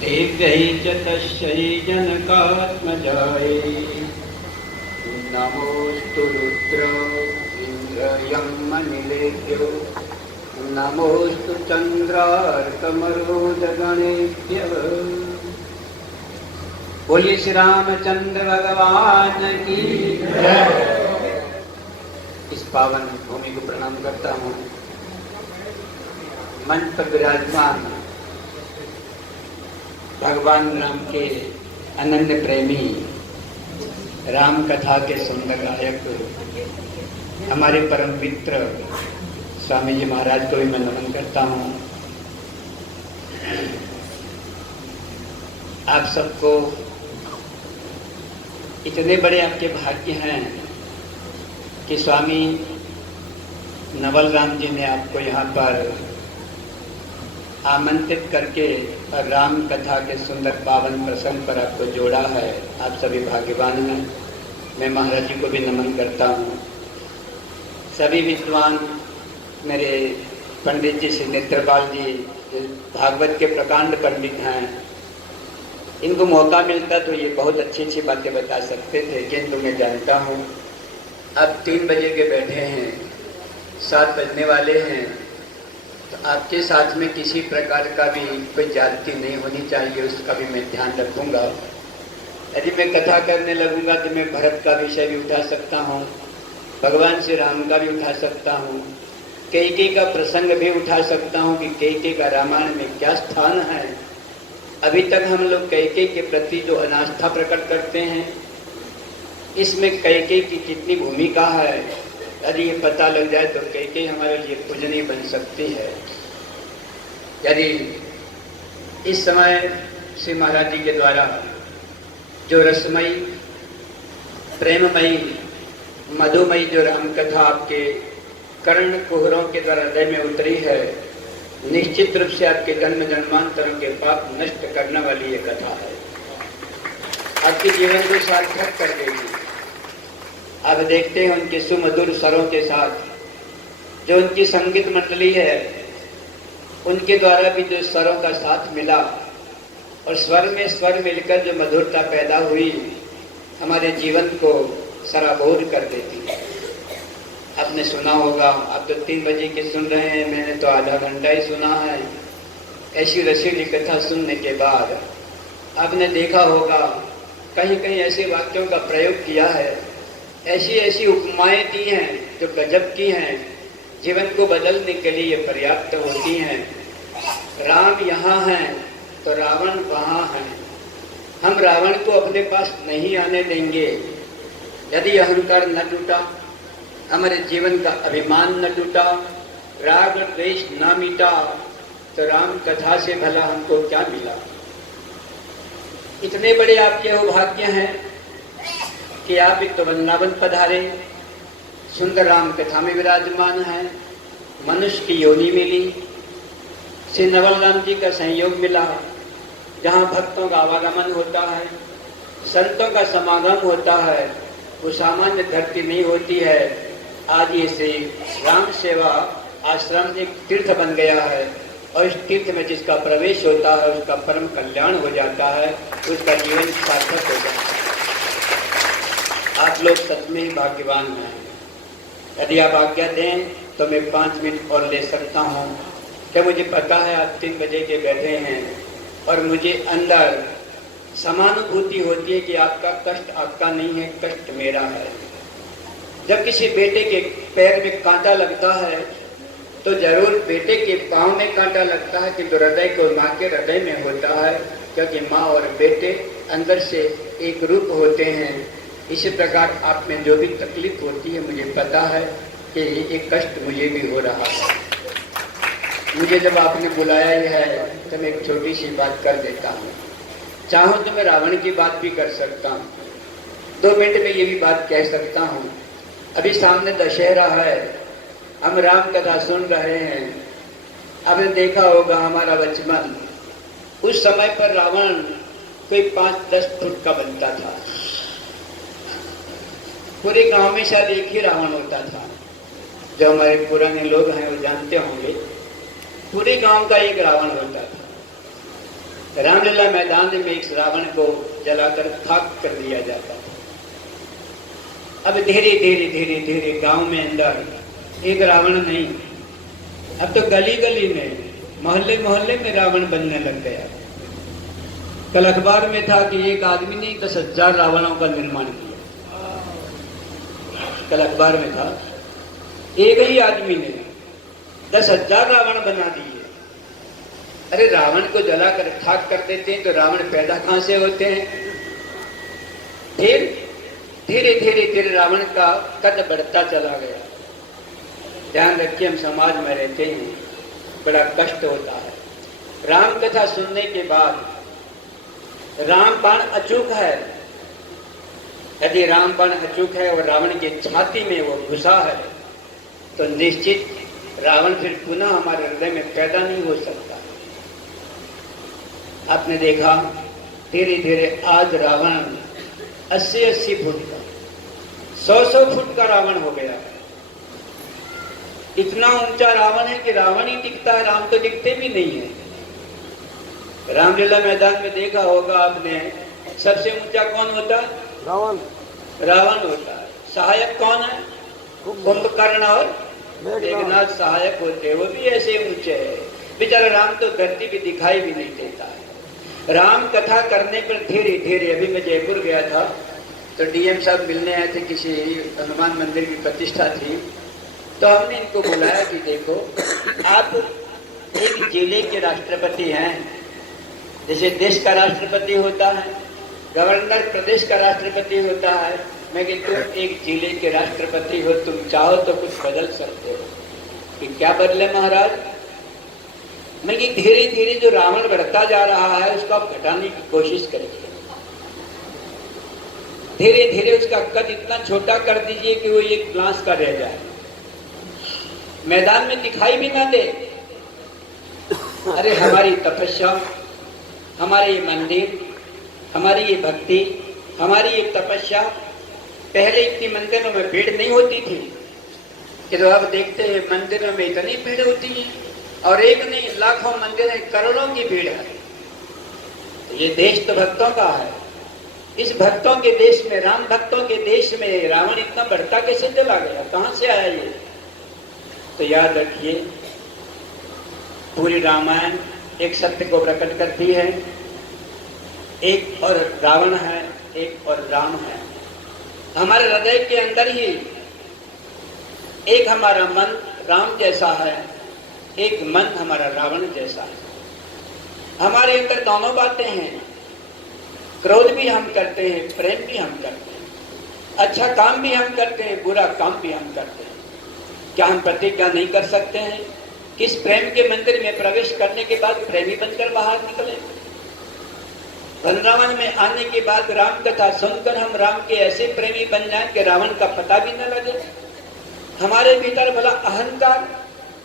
देव्यै च तस्यै जनकात्मजायै नमोऽस्तु रुद्र इन्द्रयमनिलेभ्यो नमोऽस्तु चन्द्रार्कमरुदगणेभ्यः। बोलिए श्री रामचंद्र भगवान की जय। इस पावन भूमि को प्रणाम करता हूँ। मंच पर विराजमान भगवान राम के अनन्य प्रेमी, राम कथा के सुंदर गायक हमारे परम मित्र स्वामी जी महाराज को भी मैं नमन करता हूँ। आप सबको इतने बड़े आपके भाग्य हैं कि स्वामी नवल राम जी ने आपको यहाँ पर आमंत्रित करके और राम कथा के सुंदर पावन प्रसंग पर आपको जोड़ा है। आप सभी भाग्यवान हैं। मैं महाराज जी को भी नमन करता हूँ। सभी विद्वान मेरे पंडित जी श्री नेत्रपाल जी भागवत के प्रकांड पंडित हैं। इनको मौका मिलता तो ये बहुत अच्छी अच्छी बातें बता सकते थे, किंतु मैं जानता हूँ अब 3 बजे के बैठे हैं, 7 बजने वाले हैं, तो आपके साथ में किसी प्रकार का भी कोई जाति नहीं होनी चाहिए, उसका भी मैं ध्यान रखूँगा। यदि मैं कथा करने लगूँगा तो मैं भरत का विषय भी उठा सकता हूँ, भगवान श्री राम का भी उठा सकता हूँ, कैकेयी का प्रसंग भी उठा सकता हूँ कि कैकेयी का रामायण में क्या स्थान है। अभी तक हम लोग कैकेयी के प्रति जो अनास्था प्रकट करते हैं, इसमें कैकेयी की कितनी भूमिका है, यदि ये पता लग जाए तो कैकेयी हमारे लिए पूजनीय बन सकती है। यदि इस समय श्री महाराज जी के द्वारा जो रसमयी, प्रेममयी, मधुमयी जो राम कथा आपके कर्ण कुहरों के द्वारा हृदय में उतरी है, निश्चित रूप से आपके जन्म जन्मांतरों के पाप नष्ट करने वाली ये कथा है। आपके जीवन को सार्थक कर देगी। आप देखते हैं उनके सुमधुर स्वरों के साथ जो उनकी संगीत मंडली है, उनके द्वारा भी जो स्वरों का साथ मिला और स्वर में स्वर मिलकर जो मधुरता पैदा हुई, हमारे जीवन को सराबोर कर देती है। आपने सुना होगा, आप तो 3 बजे के सुन रहे हैं, मैंने तो आधा घंटा ही सुना है। ऐसी रसीली कथा सुनने के बाद आपने देखा होगा कहीं कहीं ऐसे वाक्यों का प्रयोग किया है, ऐसी ऐसी उपमाएं दी हैं जो गजब की हैं, जीवन को बदलने के लिए ये पर्याप्त होती हैं। राम यहाँ हैं तो रावण वहाँ है। हम रावण को अपने पास नहीं आने देंगे। यदि अहंकार न टूटा, हमारे जीवन का अभिमान न टूटा, राग द्वेष न मिटा, तो राम कथा से भला हमको क्या मिला। इतने बड़े आपके सौभाग्य हैं कि आप एक तो वृंदावन पधारे, सुंदर राम कथा में विराजमान हैं, मनुष्य की योनि मिली, श्री नवल राम जी का संयोग मिला, जहाँ भक्तों का आवागमन होता है, संतों का समागम होता है, वो सामान्य धरती नहीं होती है। आज ये श्री राम सेवा आश्रम एक तीर्थ बन गया है और इस तीर्थ में जिसका प्रवेश होता है उसका परम कल्याण हो जाता है, उसका जीवन सार्थक हो जाता है। आप लोग सच में ही भाग्यवान हैं। यदि आप आज्ञा दें तो मैं 5 मिनट और ले सकता हूँ, क्या मुझे पता है आप 3 बजे के बैठे हैं और मुझे अंदर समानुभूति होती है कि आपका कष्ट आपका नहीं है, कष्ट मेरा है। जब किसी बेटे के पैर में कांटा लगता है तो जरूर बेटे के पाँव में कांटा लगता है, कि हृदय को माँ के हृदय में होता है, क्योंकि माँ और बेटे अंदर से एक रूप होते हैं। इसी प्रकार आप में जो भी तकलीफ होती है, मुझे पता है कि ये कष्ट मुझे भी हो रहा है। मुझे जब आपने बुलाया ही है तो मैं एक छोटी सी बात कर देता हूँ। चाहूँ तो मैं रावण की बात भी कर सकता हूँ, 2 मिनट में ये भी बात कह सकता हूँ। अभी सामने दशहरा है, हम राम कथा सुन रहे हैं। आपने देखा होगा हमारा बचपन, उस समय पर रावण कोई 5-10 फुट का बनता था। पूरे गांव में शायद एक ही रावण होता था। जो हमारे पुराने लोग हैं वो जानते होंगे, पूरे गांव का एक रावण होता था। रामलीला मैदान में इस रावण को जलाकर खाक कर दिया जाता था। अब धीरे धीरे धीरे धीरे गांव में अंदर एक रावण नहीं, अब तो गली गली में, मोहल्ले मोहल्ले में रावण बनने लग गया। कल अखबार में था कि एक आदमी ने 10,000 रावणों का निर्माण किया। कल अखबार में था एक ही आदमी ने 10,000 रावण बना दिए। अरे रावण को जलाकर खाक कर देते हैं तो रावण पैदा कहां से होते हैं? फिर धीरे धीरे धीरे रावण का कद बढ़ता चला गया। ध्यान रखिए, हम समाज में रहते हैं, बड़ा कष्ट होता है। राम कथा सुनने के बाद रामबाण अचूक है, यदि रामबाण अचूक है और रावण की छाती में वो घुसा है तो निश्चित रावण फिर पुनः हमारे हृदय में पैदा नहीं हो सकता। आपने देखा धीरे धीरे आज रावण 80-80 फुट का, 100-100 फुट का रावण हो गया। इतना ऊंचा रावण है कि रावण ही दिखता है, राम तो दिखते भी नहीं है। रामलीला मैदान में देखा होगा आपने, सबसे ऊंचा कौन होता है? रावण। रावण होता है। सहायक कौन है? कुंभकर्ण और मेघनाथ सहायक होते हैं, वो भी ऐसे ऊंचे है। बेचारा राम तो धरती भी दिखाई भी नहीं देता है। राम कथा करने पर धीरे धीरे, अभी मैं जयपुर गया था तो डीएम साहब मिलने आए थे, किसी हनुमान मंदिर की प्रतिष्ठा थी, तो हमने इनको बुलाया कि देखो आप एक जिले के राष्ट्रपति हैं, जैसे देश का राष्ट्रपति होता है, गवर्नर प्रदेश का राष्ट्रपति होता है, मैं कि तुम एक जिले के राष्ट्रपति हो, तुम चाहो तो कुछ बदल सकते हो। कि क्या बदले महाराज? मैं कि धीरे धीरे जो रावण बढ़ता जा रहा है उसको आप घटाने की कोशिश करिए। धीरे धीरे उसका कद इतना छोटा कर दीजिए कि वो एक ग्लास का रह जाए, मैदान में दिखाई भी ना दे। अरे हमारी तपस्या, हमारे ये मंदिर, हमारी ये भक्ति, हमारी ये तपस्या, पहले इतनी मंदिरों में भीड़ नहीं होती थी कि तो अब देखते हैं मंदिरों में इतनी भीड़ होती है, और एक नहीं लाखों मंदिर है, करोड़ों की भीड़ है। तो ये देश तो भक्तों का है। इस भक्तों के देश में, राम भक्तों के देश में रावण इतना बढ़ता कैसे चला गया? कहां से आया ये? तो याद रखिए, पूरी रामायण एक सत्य को प्रकट करती है। एक और रावण है, एक और राम है। हमारे हृदय के अंदर ही एक हमारा मन राम जैसा है, एक मन हमारा रावण जैसा है। हमारे अंदर दोनों बातें हैं, क्रोध भी हम करते हैं, प्रेम भी हम करते हैं, अच्छा काम भी हम करते हैं, बुरा काम भी हम करते हैं। क्या हम प्रतिज्ञा नहीं कर सकते हैं कि इस प्रेम के मंदिर में प्रवेश करने के बाद प्रेमी बनकर बाहर निकले? वृंदावन में आने के बाद राम कथा सुनकर हम राम के ऐसे प्रेमी बन जाएं कि रावण का पता भी न लगे। हमारे भीतर भला अहंकार,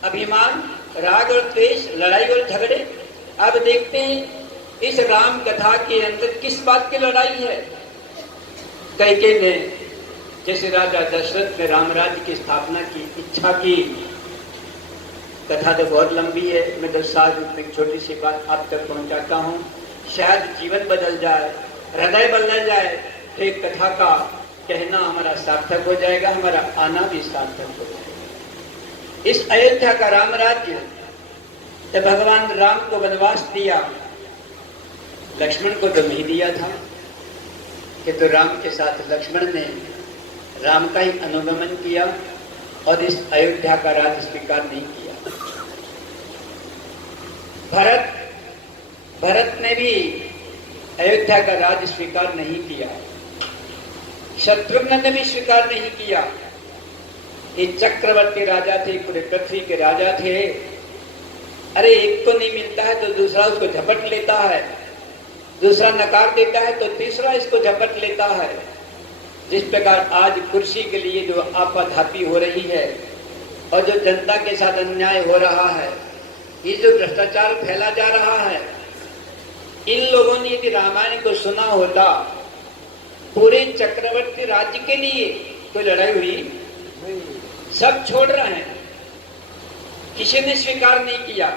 अभिमान, राग और द्वेष, लड़ाई और झगड़े। अब देखते हैं इस राम कथा के अंदर किस बात की लड़ाई है। कैकेयी ने जैसे राजा दशरथ ने राम राज्य की स्थापना की इच्छा की, कथा तो बहुत लंबी है, मैं 10 साल में एक छोटी सी बात आप तक पहुंचाता हूँ, शायद जीवन बदल जाए, हृदय बदल जाए, तो एक कथा का कहना हमारा सार्थक हो जाएगा, हमारा आना भी सार्थक हो जाएगा। इस अयोध्या का राम राज्य जब भगवान राम को वनवास दिया, लक्ष्मण को तो नहीं दिया था कि तो राम के साथ लक्ष्मण ने राम का ही अनुगमन किया और इस अयोध्या का राज स्वीकार नहीं किया। भरत ने भी अयोध्या का राज स्वीकार नहीं किया, शत्रुघ्न ने भी स्वीकार नहीं किया। ये चक्रवर्ती राजा थे, पूरे पृथ्वी के राजा थे। अरे एक को नहीं मिलता है तो दूसरा उसको झपट लेता है, दूसरा नकार देता है तो तीसरा इसको झपट लेता है। जिस प्रकार आज कुर्सी के लिए जो आपाधापी हो रही है और जो जनता के साथ अन्याय हो रहा है, ये जो भ्रष्टाचार फैला जा रहा है, इन लोगों ने यदि रामायण को सुना होता, पूरे चक्रवर्ती राज्य के लिए कोई लड़ाई हुई? सब छोड़ रहे हैं, किसी ने स्वीकार नहीं किया।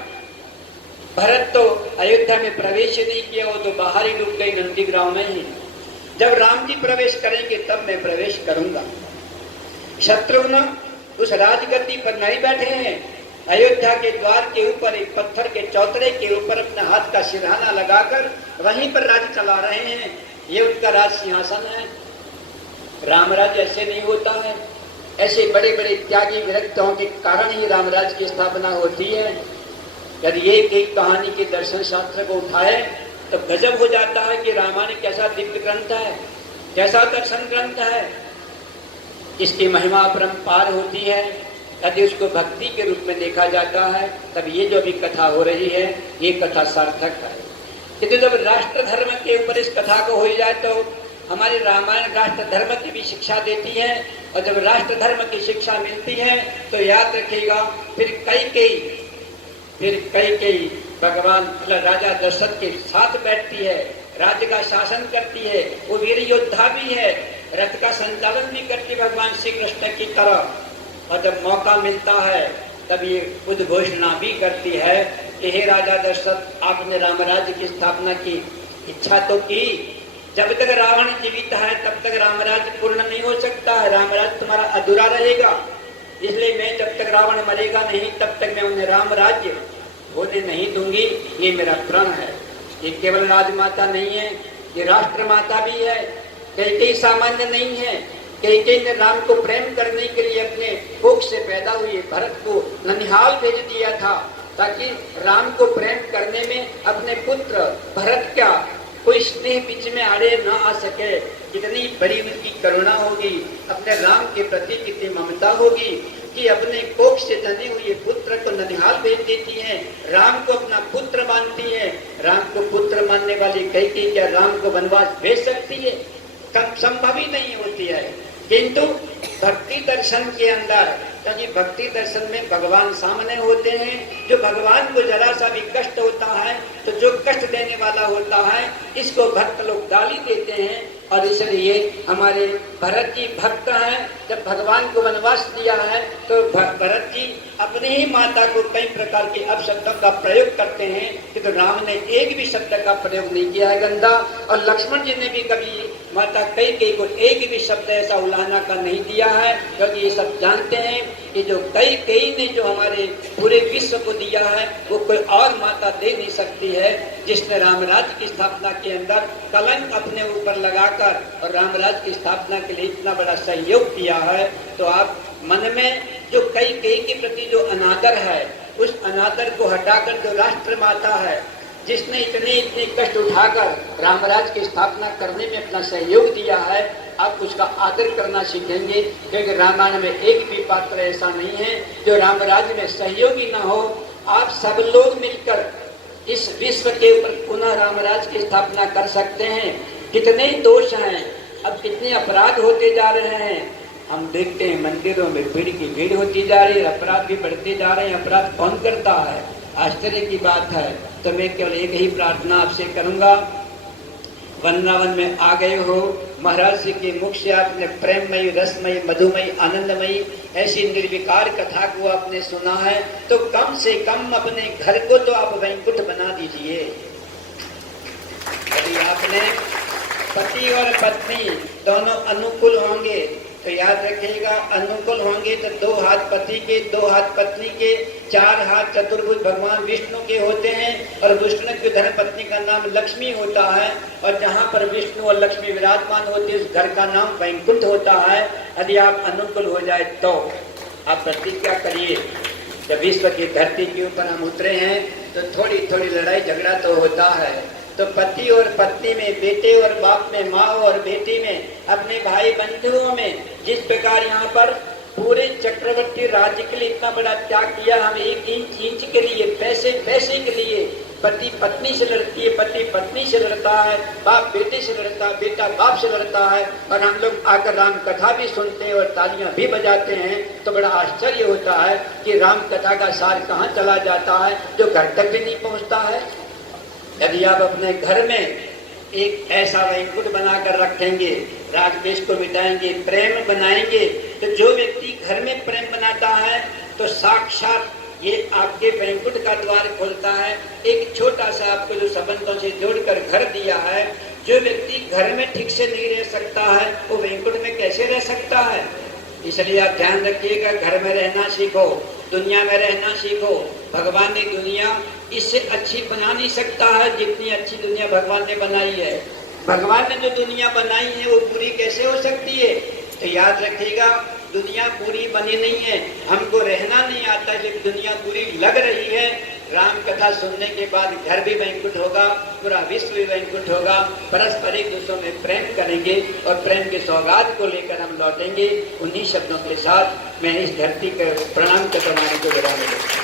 भरत तो अयोध्या में प्रवेश ही नहीं किया, वो तो बाहर ही डूब गई नंदीग्राम में ही। जब राम जी प्रवेश करेंगे तब मैं प्रवेश करूंगा। शत्रुघ्न उस राजगद्दी पर नहीं बैठे हैं, अयोध्या के द्वार के ऊपर एक पत्थर के चौतरे के ऊपर अपना हाथ का सिरहाना लगाकर वहीं पर राज चला रहे हैं। ये उनका राज सिंहासन है। रामराज ऐसे नहीं होता है। ऐसे बड़े बड़े त्यागी विरक्तों के कारण ही रामराज की स्थापना होती है। यदि ये कहानी के दर्शन शास्त्र को उठाए तो गजब हो जाता है कि रामायण कैसा दिव्य ग्रंथ है, कैसा दर्शन ग्रंथ है। इसकी महिमा अपरंपार होती है। यदि उसको भक्ति के रूप में देखा जाता है तब ये जो भी कथा हो रही है ये कथा सार्थक है। किंतु जब राष्ट्र धर्म के ऊपर इस कथा को हो जाए तो हमारी रामायण राष्ट्र धर्म की भी शिक्षा देती है। और जब राष्ट्र धर्म की शिक्षा मिलती है तो याद रखिएगा फिर कई भगवान राजा दशरथ के साथ बैठती है, राज्य का शासन करती है, वो वीर योद्धा भी है, रथ का संचालन भी करती है भगवान श्री कृष्ण की तरह। और जब मौका मिलता है तब ये उद्घोषणा भी करती है कि हे राजा दशरथ, आपने राम राज्य की स्थापना की इच्छा तो की, जब तक रावण जीवित है तब तक रामराज्य पूर्ण नहीं हो सकता है, रामराज्य तुम्हारा अधूरा रहेगा। इसलिए मैं जब तक रावण मरेगा नहीं तब तक मैं उन्हें राम राज्य होने नहीं दूंगी। ये मेरा प्रण है। ये केवल राजमाता नहीं है, ये राष्ट्र माता भी है। कई सामान्य नहीं है। कई ने राम को प्रेम करने के लिए अपने कोख से पैदा हुए भरत को ननिहाल भेज दिया था ताकि राम को प्रेम करने में अपने पुत्र भरत का कोई स्नेह बीच में आड़े न आ सके। कितनी बड़ी उनकी करुणा होगी, अपने राम के प्रति कितनी ममता होगी कि अपने कोख से जने हुए पुत्र को ननिहाल भेज देती है, राम को अपना पुत्र मानती है। राम को पुत्र मानने वाली कई क्या राम को वनवास भेज सकती है? संभव ही नहीं होती है। किंतु भक्ति दर्शन के अंदर, क्योंकि भक्ति दर्शन में भगवान सामने होते हैं, जो भगवान को जरा सा भी कष्ट होता है तो जो कष्ट देने वाला होता है इसको भक्त लोग गाली देते हैं। और इसलिए हमारे भरत जी भक्त हैं। जब भगवान को वनवास दिया है तो भरत जी अपनी ही माता को कई प्रकार के अपशब्दों का प्रयोग करते हैं, किंतु राम ने एक भी शब्द का प्रयोग नहीं किया है गंदा। और लक्ष्मण जी ने भी कभी माता कई को एक भी शब्द ऐसा उलाहना का नहीं दिया है, क्योंकि ये सब जानते हैं कि जो कई ने जो हमारे पूरे विश्व को दिया है वो कोई और माता दे नहीं सकती है, जिसने रामराज्य की स्थापना के अंदर कलंक अपने ऊपर लगाकर और रामराज्य की स्थापना के लिए इतना बड़ा सहयोग किया है। तो आप मन में जो कई के प्रति जो अनादर है उस अनादर को हटाकर जो राष्ट्र माता है, जिसने इतने कष्ट उठाकर रामराज्य की स्थापना करने में अपना सहयोग दिया है, आप उसका आदर करना सीखेंगे। क्योंकि रामायण में एक भी पात्र ऐसा नहीं है जो रामराज्य में सहयोगी ना हो। आप सब लोग मिलकर इस विश्व के ऊपर पुनः रामराज्य की स्थापना कर सकते हैं। कितने दोष हैं, अब कितने अपराध होते जा रहे हैं। हम देखते हैं मंदिरों में भीड़ की भीड़ होती जा रही है, अपराध भी बढ़ते जा रहे हैं। अपराध कौन करता है? आश्चर्य की बात है। तो मैं केवल एक ही प्रार्थना आपसे करूंगा, वृंदावन में आ गए हो, महाराज जी के मुख से आपने प्रेममयी, रसमयी, मधुमयी, आनंदमयी ऐसी निर्विकार कथा को आपने सुना है, तो कम से कम अपने घर को तो आप वैकुंठ बना दीजिए। यदि आपने पति और पत्नी दोनों अनुकूल होंगे तो याद रखिएगा, अनुकूल होंगे तो 2 हाथ पति के, 2 हाथ पत्नी के, 4 हाथ चतुर्भुज भगवान विष्णु के होते हैं। और विष्णु की धर्म पत्नी का नाम लक्ष्मी होता है। और जहाँ पर विष्णु और लक्ष्मी विराजमान होते हैं उस घर का नाम वैकुंठ होता है। यदि आप अनुकूल हो जाए तो आप प्रतिज्ञा करिए, जब विश्व की धरती के ऊपर हम उतरे हैं तो थोड़ी थोड़ी लड़ाई झगड़ा तो होता है। तो पति और पत्नी में, बेटे और बाप में, माँ और बेटी में, अपने भाई बंधुओं में, जिस प्रकार यहाँ पर पूरे चक्रवर्ती राज्य के लिए इतना बड़ा त्याग किया, हम एक इंच के लिए, पैसे के लिए पति पत्नी से लड़ती है, पति पत्नी से लड़ता है, बाप बेटे से लड़ता है, बेटा बाप से लड़ता है। और हम लोग आकर राम कथा भी सुनते हैं और तालियां भी बजाते हैं तो बड़ा आश्चर्य होता है कि राम कथा का सार कहाँ चला जाता है जो घर तक भी नहीं पहुँचता है। यदि आप अपने घर में एक ऐसा वैकुंठ बनाकर रखेंगे, राग द्वेष को मिटाएंगे, प्रेम बनाएंगे, तो जो व्यक्ति घर में प्रेम बनाता है तो साक्षात ये आपके वैकुंठ का द्वार खोलता है। एक छोटा सा आपको जो संबंधों से जोड़कर घर दिया है, जो व्यक्ति घर में ठीक से नहीं रह सकता है वो वैकुंठ में कैसे रह सकता है। इसलिए आप ध्यान रखिएगा, घर में रहना सीखो, दुनिया में रहना सीखो। भगवान ने दुनिया इससे अच्छी बना नहीं सकता है जितनी अच्छी दुनिया भगवान ने बनाई है। भगवान ने जो दुनिया बनाई है वो पूरी कैसे हो सकती है। तो याद रखिएगा, दुनिया पूरी बनी नहीं है, हमको रहना नहीं आता, जब दुनिया पूरी लग रही है। राम कथा सुनने के बाद घर भी वैकुंठ होगा, पूरा विश्व भी वैकुंठ होगा। परस्पर एक दूसरों में प्रेम करेंगे और प्रेम के सौगात को लेकर हम लौटेंगे। उन्हीं शब्दों के साथ मैं इस धरती पर प्रणाम करने को विराम दूं।